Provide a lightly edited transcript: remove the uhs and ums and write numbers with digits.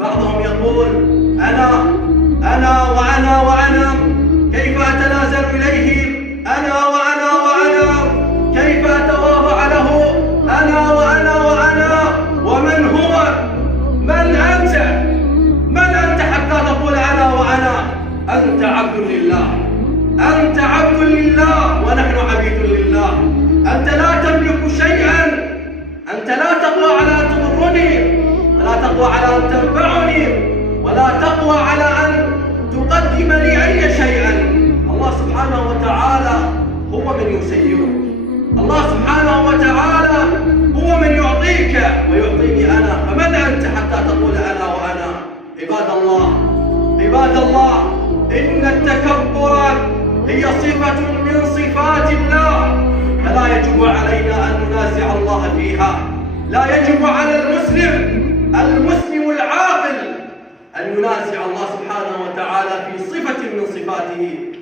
بعضهم يقول أنا وأنا كيف أتنازل إليه؟ أنا وأنا كيف أتواضع له؟ أنا وأنا ومن هو؟ من أنت حتى تقول أنا وأنا؟ أنت عبد لله، أنت عبد لله ونحن عبيد لله. أنت لا تملك شيئا، أنت لا تقوى على أن تضرني، ولا تقوى على أن تنفعني، ولا تقوى على أن تقدم لي أي شيئا. الله سبحانه وتعالى هو من يسيرك، الله سبحانه وتعالى هو من يعطيك ويعطيني أنا، فمن أنت حتى تقول أنا وأنا؟ عباد الله، إن التكبر هي صفة من صفات الله، فلا يجب علينا أن ننازع الله فيها. لا يجب على المسلم العاقل أن ينازع الله سبحانه وتعالى في صفة من صفاته.